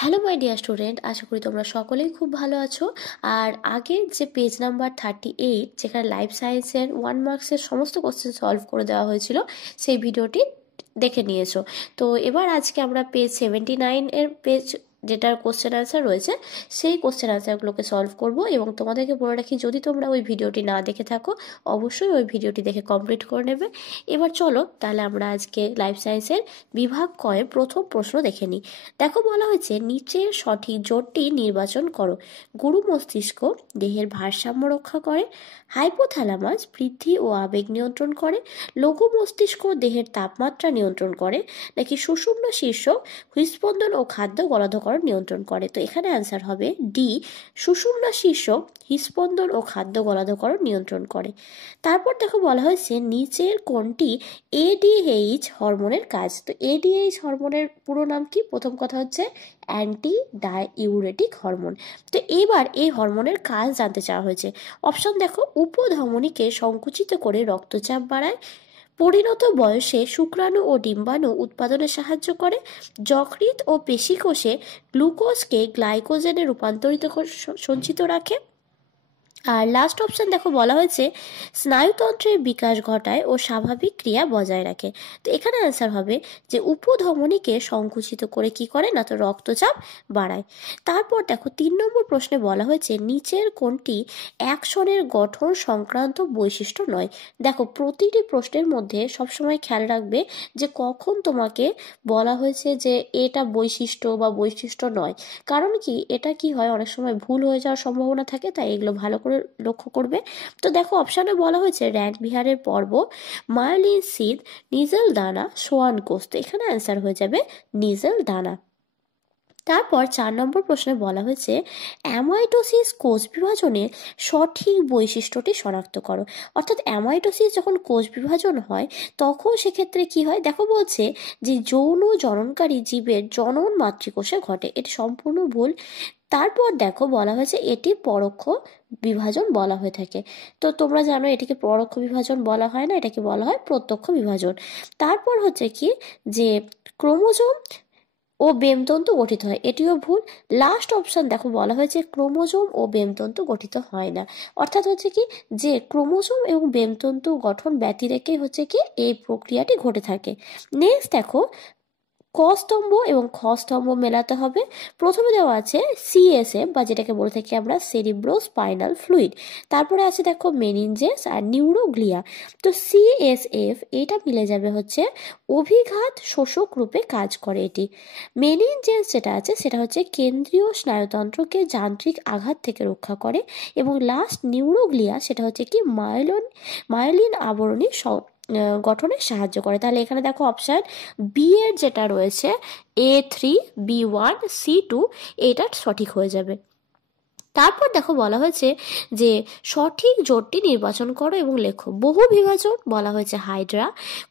Hello my dear student, আশা করি তোমরা সকলেই খুব ভালো আছো। আর আগের যে পেজ নাম্বার 38, যেখানে লাইফ সায়েন্সের 1 মার্কসের সমস্ত কোশ্চেন সলভ করে দেওয়া হয়েছিল, সেই ভিডিওটি দেখে নিয়েছো। তো এবার আজকে আমরা পেজ 79 এর পেজ, যেটার কোশ্চেন আনসার রয়েছে, সেই কোশ্চেন আনসারগুলোকে সলভ করব। এবং তোমাদেরকে বলে রাখি, যদি তোমরা ওই ভিডিওটি না দেখে থাকো, অবশ্যই ওই ভিডিওটি দেখে কমপ্লিট করে নেবে। এবার চলো তাহলে আমরা আজকে লাইফ সায়েন্সের বিভাগ কয়ের প্রথম প্রশ্ন দেখে নিই। দেখো, বলা হয়েছে নিচের সঠিক জোটটি নির্বাচন করো। গুরু মস্তিষ্ক দেহের ভারসাম্য রক্ষা করে, হাইপোথ্যালামাস বৃদ্ধি ও আবেগ নিয়ন্ত্রণ করে, লঘু মস্তিষ্ক দেহের তাপমাত্রা নিয়ন্ত্রণ করে, নাকি সুষুম্ন শীর্ষক হৃৎস্পন্দন ও খাদ্য গলাধকরণ নিয়ন্ত্রণ করে। তো এখানে অ্যান্সার হবে ডি, সুষুম্ন শীর্ষক হৃৎস্পন্দন ও খাদ্য গলাধকরণ নিয়ন্ত্রণ করে। তারপর দেখো, বলা হয়েছে নিচের কোনটি এডিএইচ হরমোনের কাজ। তো এডিএইচ হরমোনের পুরো নাম কি? প্রথম কথা হচ্ছে অ্যান্টি ডাইউরেটিক হরমোন। তো এবার এই হরমোনের কাজ জানতে চাওয়া হয়েছে। অপশন দেখো, উপধমনীকে সংকুচিত করে রক্তচাপ বাড়ায়, পরিণত বয়সে শুক্রাণু ও ডিম্বাণু উৎপাদনে সাহায্য করে, যকৃৎ ও পেশিকোষে গ্লুকোজকে গ্লাইকোজেনে রূপান্তরিত করে সঞ্চিত রাখে। আর লাস্ট অপশন দেখো, বলা হয়েছে স্নায়ুতন্ত্রের বিকাশ ঘটায় ও স্বাভাবিক ক্রিয়া বজায় রাখে। তো এখানে অ্যান্সার হবে যে উপধমনীকে সংকুচিত করে কি করে না, তো রক্তচাপ বাড়ায়। তারপর দেখো 3 নম্বর প্রশ্নে বলা হয়েছে নিচের কোনটি অ্যাকশনের গঠন সংক্রান্ত বৈশিষ্ট্য নয়। দেখো, প্রতিটি প্রশ্নের মধ্যে সবসময় খেয়াল রাখবে যে কখন তোমাকে বলা হয়েছে যে এটা বৈশিষ্ট্য বা বৈশিষ্ট্য নয়। কারণ কি, এটা কি হয়, অনেক সময় ভুল হয়ে যাওয়ার সম্ভাবনা থাকে, তাই এগুলো ভালো করে লক্ষ্য করবে। তো দেখো, অপশানে বলা হয়েছে র্যাঙ্ক বিহারের পর্ব, মায়োলিন সিদ, নিজেল দানা, সোয়ান কোষ। তো এখানে অ্যান্সার হয়ে যাবে নিজেল দানা। তারপর 4 নম্বর প্রশ্নে বলা হয়েছে অ্যামাইটোসিস কোষ বিভাজনের সঠিক বৈশিষ্ট্যটি শনাক্ত করো। অর্থাৎ অ্যামাইটোসিস যখন কোষ বিভাজন হয়, তখন সেক্ষেত্রে কি হয়, দেখো বলছে যে যৌন জননকারী জীবের জনন মাতৃকোষে ঘটে। এটি সম্পূর্ণ ভুল। তারপর দেখো, বলা হয়েছে এটি পরোক্ষ বিভাজন বলা হয়ে থাকে। তো তোমরা জানো এটিকে পরোক্ষ বিভাজন বলা হয় না, এটাকে বলা হয় প্রত্যক্ষ বিভাজন। তারপর হচ্ছে কি, যে ক্রোমোজোম ও বেমতন্তু গঠিত হয়, এটিও ভুল। লাস্ট অপশন দেখো, বলা হয়েছে ক্রোমোজোম ও বেমতন্তু গঠিত হয় না। অর্থাৎ হচ্ছে কি, যে ক্রোমোজোম এবং বেমতন্তু গঠন ব্যতি রেখেই হচ্ছে কি এই প্রক্রিয়াটি ঘটে থাকে। নেক্সট দেখো, ক স্তম্ভ এবং খ স্তম্ভ মেলাতে হবে। প্রথমে দেওয়া আছে সিএসএফ, বা যেটাকে বলে থাকি আমরা সেরিব্রো স্পাইনাল ফ্লুইড। তারপরে আছে দেখো মেনিনজেস আর নিউরোগ্লিয়া। তো সিএসএফ এটা মিলে যাবে হচ্ছে অভিঘাত শোষক রূপে কাজ করে এটি। মেনিনজেস যেটা আছে সেটা হচ্ছে কেন্দ্রীয় স্নায়ুতন্ত্রকে যান্ত্রিক আঘাত থেকে রক্ষা করে। এবং লাস্ট নিউরোগ্লিয়া সেটা হচ্ছে কি মায়োলিন আবরণী গঠনে সাহায্য করে। তাহলে এখানে দেখো অপশান বি এর যেটা রয়েছে A3B1C2, এটা সঠিক হয়ে যাবে। তারপর দেখো, বলা হয়েছে যে সঠিক জোটটি নির্বাচন করো এবং লেখো। বহু বিভাজন বলা হয়েছে হাইড্রা,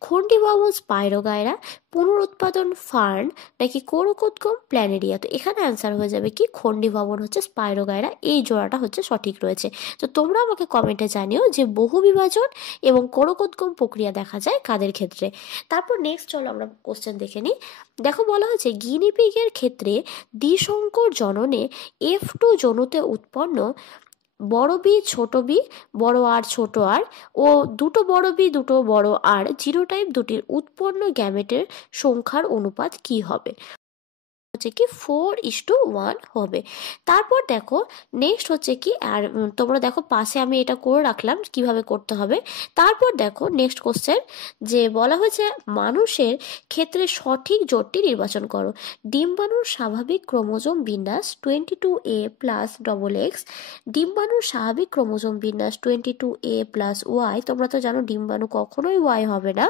খন্ডিভবন স্পাইরোগাইরা, পুনরুৎপাদন ফার্ন, নাকি কোরোকোৎকম প্ল্যানেরিয়া। তো এখানে অ্যান্সার হয়ে যাবে কি খন্ডিভবন হচ্ছে স্পাইরোগাইরা, এই জোড়াটা হচ্ছে সঠিক রয়েছে। তো তোমরা আমাকে কমেন্টে জানিও যে বহু বিভাজন এবং কোরোকোৎকম প্রক্রিয়া দেখা যায় কাদের ক্ষেত্রে। তারপর নেক্সট চলো আমরা কোশ্চেন দেখে নিই। দেখো, বলা হয়েছে গিনিপিগের ক্ষেত্রে দ্বিসংকর জননে F2 যৌনতে উৎপন্ন বড় বি ছোট বি, বড় আর ছোট আর ও দুটো বড় বি দুটো বড় আর জিনোটাইপ দুটির উৎপন্ন গ্যামেটের সংখ্যার অনুপাত কি হবে? হচ্ছে কি 4:1 হবে। তারপর দেখো নেক্সট হচ্ছে কি, আর তোমরা দেখো পাশে আমি এটা করে রাখলাম কিভাবে করতে হবে। তারপর দেখো নেক্সট কোশ্চেন, যে বলা হয়েছে মানুষের ক্ষেত্রে সঠিক জোটটি নির্বাচন করো। ডিম্বাণুর স্বাভাবিক ক্রোমোজোম বিন্যাস 22A+XX, ডিম্বাণুর স্বাভাবিক ক্রোমোজোম বিন্যাস 22A+Y। তোমরা তো জানো ডিম্বাণু কখনোই Y হবে না।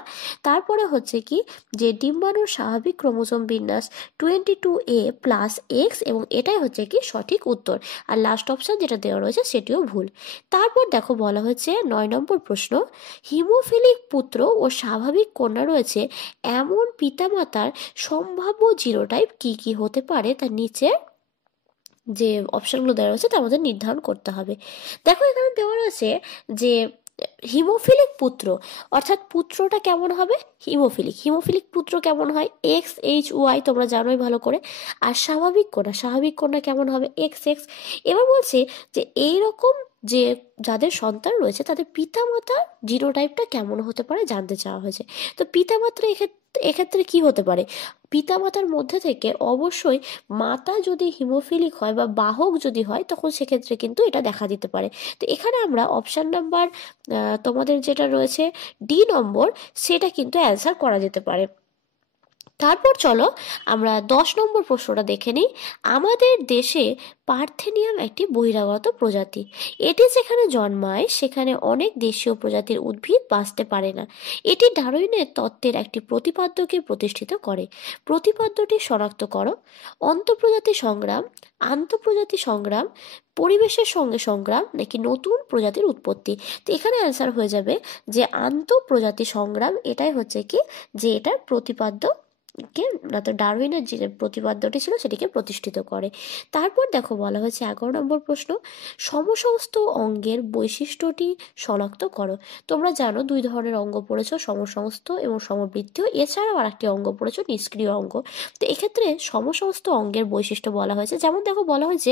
তারপরে হচ্ছে কি, যে ডিম্বাণুর স্বাভাবিক ক্রোমোজোম বিন্যাস 22A+X, এবং এটাই হচ্ছে কি সঠিক উত্তর। আর লাস্ট অপশন যেটা দেওয়া রয়েছে সেটিও ভুল। তারপর দেখো, বলা হয়েছে 9 নম্বর প্রশ্ন, হিমোফিলিক পুত্র ও স্বাভাবিক কন্যা রয়েছে এমন পিতামাতার সম্ভাব্য জিনোটাইপ কি কি হতে পারে, তার নিচে যে অপশনগুলো দেওয়া রয়েছে তার মধ্যে নির্ধারণ করতে হবে। দেখো, এখানে দেওয়া রয়েছে যে হিমোফিলিক পুত্র, অর্থাৎ পুত্রটা কেমন হবে? হিমোফিলিক। হিমোফিলিক পুত্র কেমন হয়? XHY, তোমরা জানোই ভালো করে। আর স্বাভাবিক কন্যা কেমন হবে? XX। এবার বলছে যে এইরকম যে যাদের সন্তান রয়েছে তাদের পিতামাতার জিনোটাইপটা কেমন হতে পারে জানতে চাওয়া হয়েছে। তো পিতামাতার এক্ষেত্রে কি হতে পারে? পিতামাতার মধ্যে থেকে অবশ্যই মাতা যদি হিমোফিলিক হয় বা বাহক যদি হয়, তখন সেক্ষেত্রে কিন্তু এটা দেখা দিতে পারে। তো এখানে আমরা অপশান নাম্বার তোমাদের যেটা রয়েছে ডি নম্বর, সেটা কিন্তু অ্যান্সার করা যেতে পারে। তারপর চলো আমরা 10 নম্বর প্রশ্নটা দেখে নিই। আমাদের দেশে পার্থেনিয়াম একটি বহিরাগত প্রজাতি। এটি যেখানে জন্মায় সেখানে অনেক দেশীয় প্রজাতির উদ্ভিদ বাঁচতে পারে না। এটি ডারউইনের তত্ত্বের একটি প্রতিপাদ্যকে প্রতিষ্ঠিত করে। প্রতিপাদ্যটি শনাক্ত করো। অন্তঃপ্রজাতি সংগ্রাম, আন্তঃপ্রজাতি সংগ্রাম, পরিবেশের সঙ্গে সংগ্রাম, নাকি নতুন প্রজাতির উৎপত্তি। তো এখানে অ্যান্সার হয়ে যাবে যে আন্তঃপ্রজাতি সংগ্রাম, এটাই হচ্ছে কি যে এটার প্রতিপাদ্য কে না, তো ডারউইনের যে প্রতিপাদ্যটি ছিল সেটিকে প্রতিষ্ঠিত করে। তারপর দেখো বলা হয়েছে 11 নম্বর প্রশ্ন, সমসমস্ত অঙ্গের বৈশিষ্ট্যটি শনাক্ত করো। তোমরা জানো 2 ধরনের অঙ্গ পড়েছো, সমসমস্ত এবং সমবৃত্তীয়। এছাড়াও আরেকটি অঙ্গ পড়েছো, নিষ্ক্রিয় অঙ্গ। তো এক্ষেত্রে সমসমস্ত অঙ্গের বৈশিষ্ট্য বলা হয়েছে, যেমন দেখো বলা হয়েছে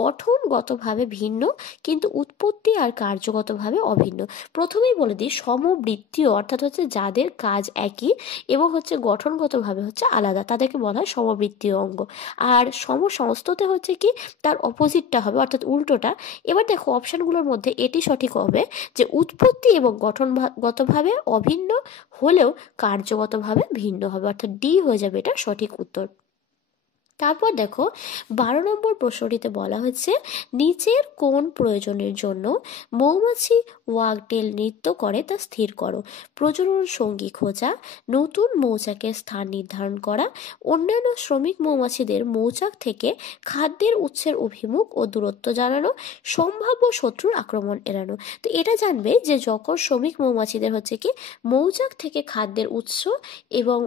গঠনগতভাবে ভিন্ন কিন্তু উৎপত্তি আর কার্যগতভাবে অভিন্ন। প্রথমেই বলে দিই, সমবৃত্তীয় অর্থাৎ হচ্ছে যাদের কাজ একই এবং হচ্ছে গঠনগতভাবে হচ্ছে আলাদা, তাদেরকে বলা হয় সমবৃত্তীয় অঙ্গ। আর সমসমস্ততে হচ্ছে কি তার অপোজিটটা হবে, অর্থাৎ উল্টোটা। এবার দেখো অপশানগুলোর মধ্যে এটি সঠিক হবে যে উৎপত্তি এবং গঠনগতভাবে অভিন্ন হলেও কার্যগতভাবে ভিন্ন হবে, অর্থাৎ ডি হয়ে যাবে এটা সঠিক উত্তর। তারপর দেখো 12 নম্বর প্রশ্নটিতে বলা হচ্ছে, নিচের কোন প্রয়োজনের জন্য মৌমাছি ওয়াগটেল নৃত্য করে তা স্থির করো। প্রজনন সঙ্গী খোঁজা, নতুন মৌচাকের স্থান নির্ধারণ করা, অন্যান্য শ্রমিক মৌমাছিদের মৌচাক থেকে খাদ্যের উৎসের অভিমুখ ও দূরত্ব জানানো, সম্ভাব্য শত্রুর আক্রমণ এড়ানো। তো এটা জানবে যে যখন শ্রমিক মৌমাছিদের হচ্ছে কি মৌচাক থেকে খাদ্যের উৎস এবং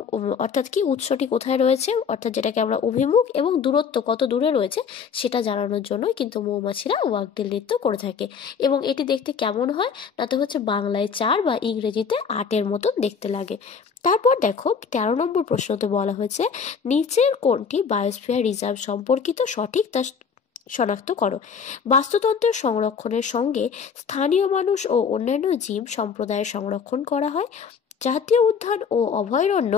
অর্থাৎ কি উৎসটি কোথায় রয়েছে, অর্থাৎ যেটাকে আমরা অভিমুখ এবং দূরত্ব কত দূরে রয়েছে সেটা জানানোর জন্য কিন্তু মৌমাছিরা ওয়াগটেল নৃত্য করে থাকে। এবং এটি দেখতে কেমন হয় না, তো হচ্ছে বাংলায় 4 বা ইংরেজিতে 8-এর মতন দেখতে লাগে। তারপর দেখো 13 নম্বর প্রশ্নতে বলা হয়েছে, নিচের কোনটি বায়োস্ফিয়ার রিজার্ভ সম্পর্কিত সঠিক তা শনাক্ত করো। বাস্তুতন্ত্রের সংরক্ষণের সঙ্গে স্থানীয় মানুষ ও অন্যান্য জীব সম্প্রদায়ের সংরক্ষণ করা হয়। জাতীয় উদ্যান ও অভয়ারণ্য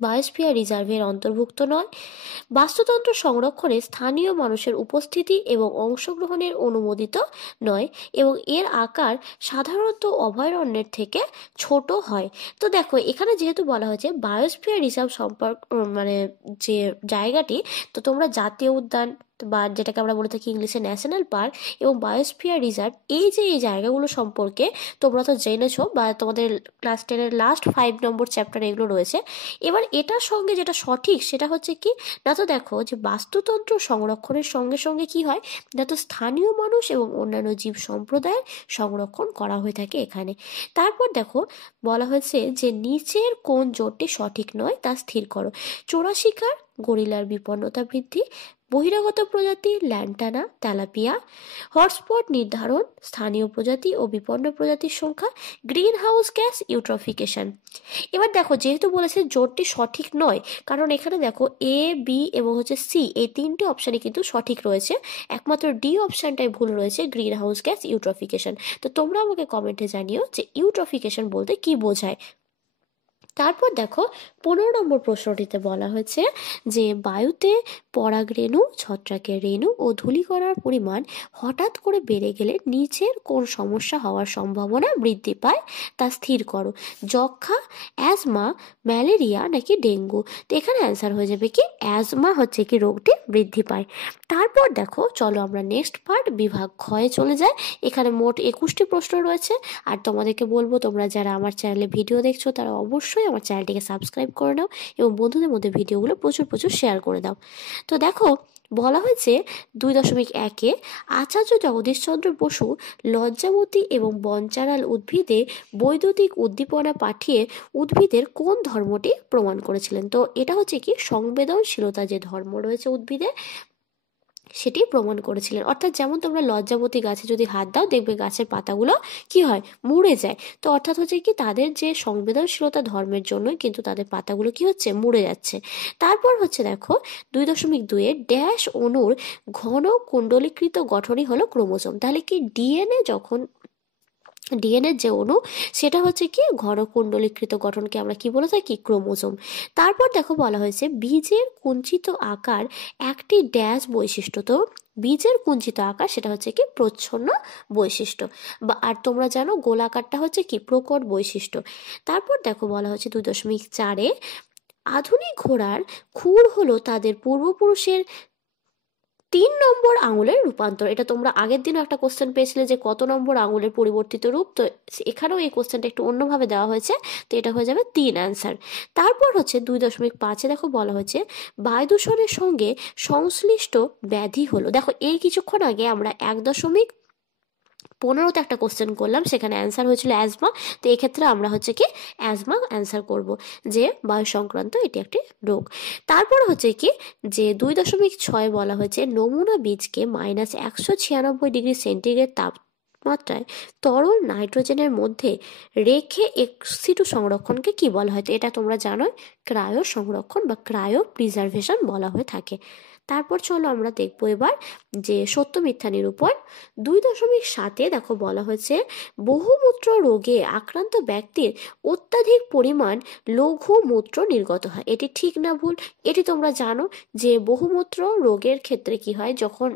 বায়োস্ফিয়ার রিজার্ভের অন্তর্ভুক্ত নয়। বাস্তুতন্ত্র সংরক্ষণে স্থানীয় মানুষের উপস্থিতি এবং অংশগ্রহণের অনুমোদিত নয় এবং এর আকার সাধারণত অভয়ারণ্যের থেকে ছোট হয়। তো দেখো এখানে যেহেতু বলা হয়েছে বায়োস্ফিয়ার রিজার্ভ মানে যে জায়গাটি, তো তোমরা জাতীয় উদ্যান বা যেটাকে আমরা বলে থাকি ইংলিশে ন্যাশনাল পার্ক এবং বায়োস্ফিয়ার রিজার্ভ, এই যে এই জায়গাগুলো সম্পর্কে তোমরা তো জেনেছো বা তোমাদের ক্লাস 10-এর লাস্ট 5 নম্বর চ্যাপ্টার এগুলো রয়েছে। এবার এটার সঙ্গে যেটা সঠিক সেটা হচ্ছে কি না, তো দেখো যে বাস্তুতন্ত্র সংরক্ষণের সঙ্গে সঙ্গে কি হয় না, তো স্থানীয় মানুষ এবং অন্যান্য জীব সম্প্রদায়ের সংরক্ষণ করা হয়ে থাকে এখানে। তারপর দেখো বলা হয়েছে যে নিচের কোন জোটটি সঠিক নয় তা স্থির করো। চোরা শিকার, গরিলার বিপন্নতা বৃদ্ধি, বহিরাগত প্রজাতি ল্যান্টানা তেলাপিয়া, হটস্পট নির্ধারণ, স্থানীয় প্রজাতি ও বিপন্ন প্রজাতির সংখ্যা, গ্রিন হাউস গ্যাস ইউট্রফিকেশন। এবার দেখো যেহেতু বলেছে জোটটি সঠিক নয়, কারণ এখানে দেখো A, B এবং হচ্ছে C, এই 3টে অপশানই কিন্তু সঠিক রয়েছে, একমাত্র ডি অপশানটাই ভুল রয়েছে, গ্রিন হাউস গ্যাস ইউট্রফিকেশন। তো তোমরা আমাকে কমেন্টে জানিও যে ইউট্রফিকেশন বলতে কি বোঝায়। তারপর দেখো 15 নম্বর প্রশ্নটিতে বলা হয়েছে যে বায়ুতে পরাগরেণু, ছত্রাকের রেণু ও ধূলিকণার পরিমাণ হঠাৎ করে বেড়ে গেলে নিচের কোন সমস্যা হওয়ার সম্ভাবনা বৃদ্ধি পায় তা স্থির করো। যক্ষা, অ্যাজমা, ম্যালেরিয়া নাকি ডেঙ্গু। তো এখানে অ্যান্সার হয়ে যাবে কি অ্যাজমা হচ্ছে কি রোগটি বৃদ্ধি পায়। তারপর দেখো চলো আমরা নেক্সট পার্ট বিভাগ ক্ষয়ে চলে যাই। এখানে মোট 21টি প্রশ্ন রয়েছে। আর তোমাদেরকে বলবো তোমরা যারা আমার চ্যানেলে ভিডিও দেখছো তারা অবশ্যই আমার চ্যানেলটিকে সাবস্ক্রাইব করে নাও এবং বন্ধুদের মধ্যে ভিডিওগুলো প্রচুর প্রচুর শেয়ার করে দাও। তো দেখো বলা হয়েছে 2.1-এ আচার্য জগদীশচন্দ্র বসু লজ্জাবতী এবং বনচারাল উদ্ভিদে বৈদ্যুতিক উদ্দীপনা পাঠিয়ে উদ্ভিদের কোন ধর্মটি প্রমাণ করেছিলেন। তো এটা হচ্ছে কি সংবেদনশীলতা যে ধর্ম রয়েছে উদ্ভিদে সেটি প্রমাণ করেছিলেন। অর্থাৎ যেমন তোমরা লজ্জাবতী গাছে যদি হাত দাও দেখবে গাছের পাতাগুলো কি হয়, মুড়ে যায়। তো অর্থাৎ হচ্ছে কি তাদের যে সংবেদনশীলতা ধর্মের জন্যই কিন্তু তাদের পাতাগুলো কি হচ্ছে, মুড়ে যাচ্ছে। তারপর হচ্ছে দেখো 2.2 ড্যাশ অণুর ঘন কুণ্ডলীকৃত গঠনই হলো ক্রোমোজোম। তাহলে কি ডিএনএর যে অণু সেটা হচ্ছে কি ঘনকুণ্ডলীকৃত গঠনকে আমরা কি বলে থাকি, ক্রোমোজোম। তারপর দেখো বলা হয়েছে বীজের কুঞ্চিত আকার একটি ড্যাশ বৈশিষ্ট্য। তো বীজের কুঞ্চিত আকার সেটা হচ্ছে কি প্রচ্ছন্ন বৈশিষ্ট্য, বা আর তোমরা জানো গোলাকারটা হচ্ছে কি প্রকট বৈশিষ্ট্য। তারপর দেখো বলা হচ্ছে 2.4 আধুনিক ঘোড়ার খুর হলো তাদের পূর্বপুরুষের 3 নম্বর আঙুলের রূপান্তর। এটা তোমরা আগের দিনও একটা কোশ্চেন পেয়েছিলে যে কত নম্বর আঙুলের পরিবর্তিত রূপ, তো এখানেও এই কোশ্চেনটা একটু অন্যভাবে দেওয়া হয়েছে, তো এটা হয়ে যাবে 3 অ্যান্সার। তারপর হচ্ছে 2.5 দেখো বলা হয়েছে বায়ু দূষণের সঙ্গে সংশ্লিষ্ট ব্যাধি হলো। দেখো এই কিছুক্ষণ আগে আমরা 1.15তে একটা কোশ্চেন করলাম, সেখানে অ্যান্সার হয়েছিল অ্যাজমা। তো এক্ষেত্রে আমরা হচ্ছে কি অ্যাজমা অ্যান্সার করব, যে বায়ু সংক্রান্ত এটি একটি রোগ। তারপর হচ্ছে কি যে 2.6 বলা হয়েছে নমুনা বীজকে -196 ডিগ্রি সেন্টিগ্রেড তাপমাত্রায় তরল নাইট্রোজেনের মধ্যে রেখে এক্সিটু সংরক্ষণকে কি বলা হয়? তো এটা তোমরা জানো ক্রায়ো সংরক্ষণ বা ক্রায়ো প্রিজার্ভেশন বলা হয়ে থাকে। তারপর চলো আমরা দেখবো এবার যে সত্য মিথ্যা নিরূপণ। 2.7 দেখো বলা হয়েছে বহুমূত্র রোগে আক্রান্ত ব্যক্তির অত্যাধিক পরিমাণ লঘু মূত্র নির্গত হয়। এটি ঠিক না ভুল? এটি তোমরা জানো যে বহুমূত্র রোগের ক্ষেত্রে কি হয়, যখন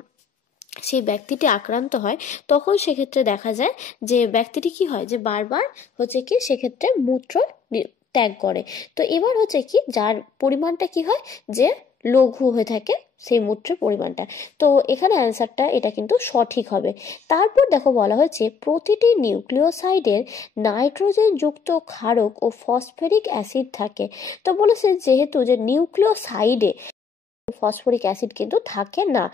সেই ব্যক্তিটি আক্রান্ত হয় তখন সেক্ষেত্রে দেখা যায় যে ব্যক্তিটি কি হয়, যে বারবার হচ্ছে কি সেক্ষেত্রে মূত্র ত্যাগ করে। তো এবার হচ্ছে কি যার পরিমাণটা কি হয়, যে লঘু হয়ে থাকে সেই মূত্রের পরিমাণটা। তো এখানে অ্যান্সারটা এটা কিন্তু সঠিক হবে। তারপর দেখো বলা হয়েছে প্রতিটি নিউক্লিওসাইডের নাইট্রোজেন যুক্ত ক্ষারক ও ফসফরিক অ্যাসিড থাকে। তো বলেছে যেহেতু যে নিউক্লিওসাইডে ফসফরিক অ্যাসিড কিন্তু থাকে না।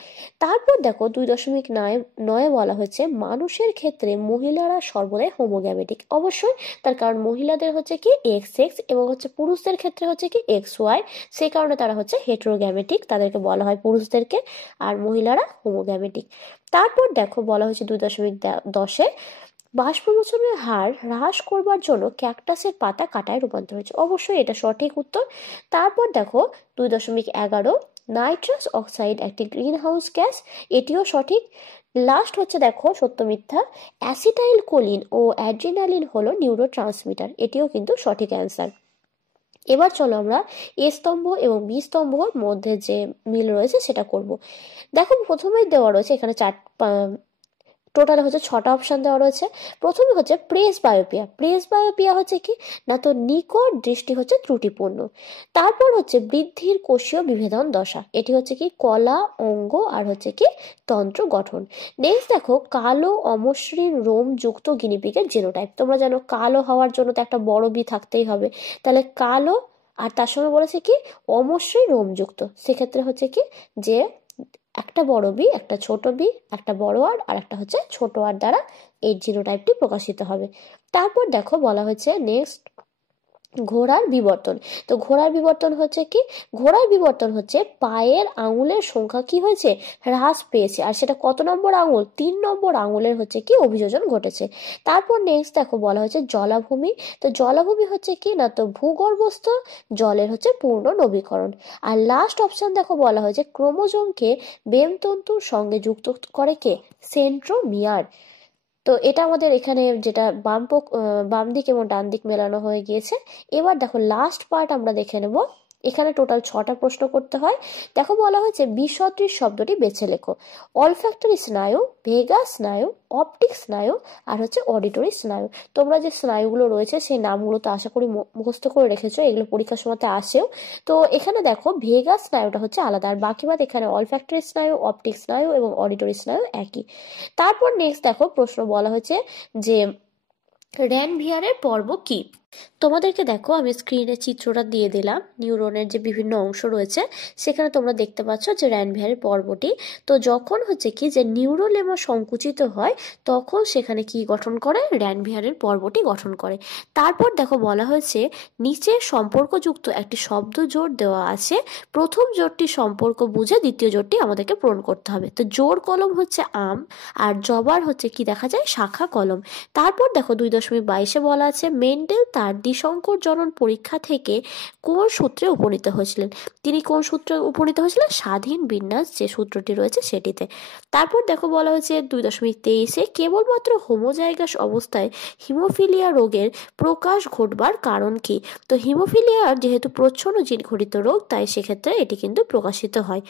তারপর দেখো 2.9 বলা হয়েছে মানুষের ক্ষেত্রে মহিলারা সর্বদাই হোমোগ্যামেটিক। অবশ্যই, তার কারণ মহিলাদের হচ্ছে কি এক্স এক্স এবং হচ্ছে পুরুষদের ক্ষেত্রে হচ্ছে কি এক্স ওয়াই, সেই কারণে তারা হচ্ছে হেটেরোগ্যামেটিক, তাদেরকে বলা হয় পুরুষদেরকে, আর মহিলারা হোমোগ্যামেটিক। তারপর দেখো বলা হয়েছে 2.10 বাষ্পমোচনের হার হ্রাস করবার জন্য ক্যাকটাসের পাতা কাটায় রূপান্তর হয়েছে। অবশ্যই এটা সঠিক উত্তর। তারপর দেখো 2.11 নাইট্রাস অক্সাইড একটি গ্রিন হাউস গ্যাস, এটিও সঠিক। লাস্ট হচ্ছে দেখো সত্য মিথ্যা অ্যাসিটাইল কোলিন ও অ্যাড্রিনালিন হলো নিউরো ট্রান্সমিটার, এটিও কিন্তু সঠিক অ্যান্সার। এবার চলো আমরা এ স্তম্ভ এবং বি স্তম্ভর মধ্যে যে মিল রয়েছে সেটা করব। দেখো প্রথমেই দেওয়া রয়েছে এখানে টোটাল হচ্ছে 6টা অপশন দেওয়া রয়েছে। প্রথমে হচ্ছে প্রেস বায়োপিয়া। প্রেস বায়োপিয়া হচ্ছে কি না, তো নিকট দৃষ্টি হচ্ছে ত্রুটিপূর্ণ। তারপর হচ্ছে বৃদ্ধির কোষীয় বিভেদন দশা, এটি হচ্ছে কি কলা অঙ্গ আর হচ্ছে কি তন্ত্র গঠন। নেক্সট দেখো কালো অমসৃণ রোম যুক্ত গিনিপিগের জিনোটাইপ। তোমরা জানো কালো হওয়ার জন্য তো একটা বড় বি থাকতেই হবে, তাহলে কালো আর তার সঙ্গে বলেছে কি অমসৃণ রোমযুক্ত, সেক্ষেত্রে হচ্ছে কি যে একটা বড় বি, একটা ছোট বি, একটা বড় আর একটা হচ্ছে ছোট আর দ্বারা এই জিনোটাইপটি প্রকাশিত হবে। তারপর দেখো বলা হয়েছে নেক্সট ঘোড়ার বিবর্তন। তো ঘোড়ার বিবর্তন হচ্ছে কি, ঘোড়ার বিবর্তন হচ্ছে পায়ের আঙুলের সংখ্যা কি হয়েছে, হ্রাস পেয়েছে, আর সেটা কত নম্বর আঙুল, 3 নম্বর আঙুলের হচ্ছে কি অভিযোজন ঘটেছে। তারপর নেক্সট দেখো বলা হয়েছে জলাভূমি। তো জলাভূমি হচ্ছে কি না, তো ভূগর্ভস্থ জলের হচ্ছে পূর্ণ নবীকরণ। আর লাস্ট অপশন দেখো বলা হয়েছে ক্রোমোজোমকে বেমতন্তুর সঙ্গে যুক্ত করে কে, সেন্ট্রোমিয়ার। তো এটা আমাদের এখানে যেটা বাম দিক এবং ডান দিক মেলানো হয়ে গিয়েছে। এবার দেখো লাস্ট পার্ট আমরা দেখে নেব। এখানে টোটাল 6টা প্রশ্ন করতে হয়। দেখো বলা হয়েছে বিসদৃশ শব্দটি বেছে লেখো। অলফ্যাক্টরি স্নায়ু, ভেগাস স্নায়ু, অপটিক স্নায়ু আর হচ্ছে অডিটরি স্নায়ু। তোমরা যে স্নায়ুগুলো রয়েছে সেই নামগুলো তো আশা করি মুখস্থ করে রেখেছো, এগুলো পরীক্ষার সময়তে আসেও। তো এখানে দেখো ভেগাস স্নায়ুটা হচ্ছে আলাদা, আর বাকি বাদ এখানে অলফ্যাক্টরি স্নায়ু, অপটিক স্নায়ু এবং অডিটরি স্নায়ু একই। তারপর নেক্সট দেখো প্রশ্ন বলা হয়েছে যে র্যানভিয়ারের পর্ব কি। তোমাদেরকে দেখো আমি স্ক্রিনে চিত্রটা দিয়ে দিলাম, নিউরনের যে বিভিন্ন অংশ রয়েছে সেখানে তোমরা দেখতে পাচ্ছ যে র্যানভিয়ারের পর্বটি। তো যখন হচ্ছে কি যে নিউরোলেমা সংকুচিত হয় তখন সেখানে কি গঠন করে, র্যানভিয়ারের পর্বটি গঠন করে। তারপর দেখো বলা হয়েছে নিচে সম্পর্কযুক্ত একটি শব্দ জোড় দেওয়া আছে, প্রথম জোড়টি সম্পর্ক বুঝে দ্বিতীয় জোড়টি আমাদেরকে পূরণ করতে হবে। তো জোড় কলম হচ্ছে আম, আর জবার হচ্ছে কি দেখা যায় শাখা কলম। তারপর দেখো 2.22 বলা আছে মেন্ডেল তার দ্বিসংকর জনন পরীক্ষা থেকে কোন সূত্রে উপনীত হয়েছিলেন। তিনি কোন সূত্রে উপনীত হয়েছিলেন, স্বাধীন বিন্যাস যে সূত্রটি রয়েছে সেটিতে। তারপর দেখো বলা হয়েছে 2.23 কেবলমাত্র হোমোজাইগাস অবস্থায় হিমোফিলিয়া রোগের প্রকাশ ঘটবার কারণ কি। তো হিমোফিলিয়ার যেহেতু প্রচ্ছন্ন জিন ঘটিত রোগ, তাই সেক্ষেত্রে এটি কিন্তু প্রকাশিত হয়।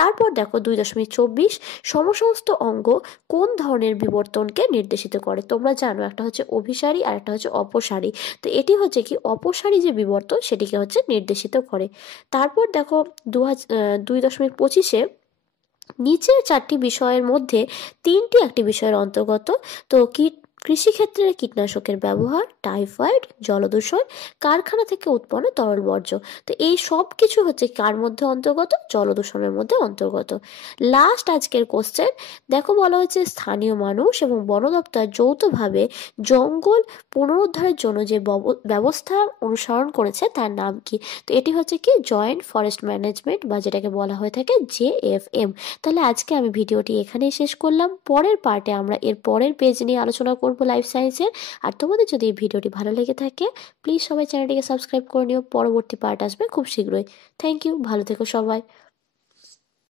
তারপর দেখো 2.24 সমসমস্ত অঙ্গ কোন ধরনের বিবর্তনকে নির্দেশিত করে। তোমরা জানো একটা হচ্ছে অভিসারী আর একটা হচ্ছে অপসারী। তো এটি হচ্ছে কি অপসারী যে বিবর্তন সেটিকে হচ্ছে নির্দেশিত করে। তারপর দেখো 2.25 নিচের 4টি বিষয়ের মধ্যে 3টি একটি বিষয়ের অন্তর্গত। তো কৃষিক্ষেত্রে কীটনাশকের ব্যবহার, টাইফয়েড, জলদূষণ, কারখানা থেকে উৎপন্ন তরল বর্জ্য। তো এই সব কিছু হচ্ছে কার মধ্যে অন্তর্গত, জলদূষণের মধ্যে অন্তর্গত। লাস্ট আজকের কোশ্চেন দেখো বলা হয়েছে স্থানীয় মানুষ এবং বন দপ্তর যৌথভাবে জঙ্গল পুনরুদ্ধারের জন্য যে ব্যবস্থা অনুসরণ করেছে তার নাম কি। তো এটি হচ্ছে কি জয়েন্ট ফরেস্ট ম্যানেজমেন্ট, বা যেটাকে বলা হয়ে থাকে JFM। তাহলে আজকে আমি ভিডিওটি এখানেই শেষ করলাম। পরের পার্টে আমরা এর পরের পেজ নিয়ে আলোচনা করব লাইফ সায়েন্সের। আর তোমাদের যদি এই ভিডিওটি ভালো লেগে থাকে প্লিজ সবাই চ্যানেলটিকে সাবস্ক্রাইব করে নিও, পরবর্তী পার্ট আসবে খুব শীঘ্রই। থ্যাংক ইউ, ভালো থেকো সবাই।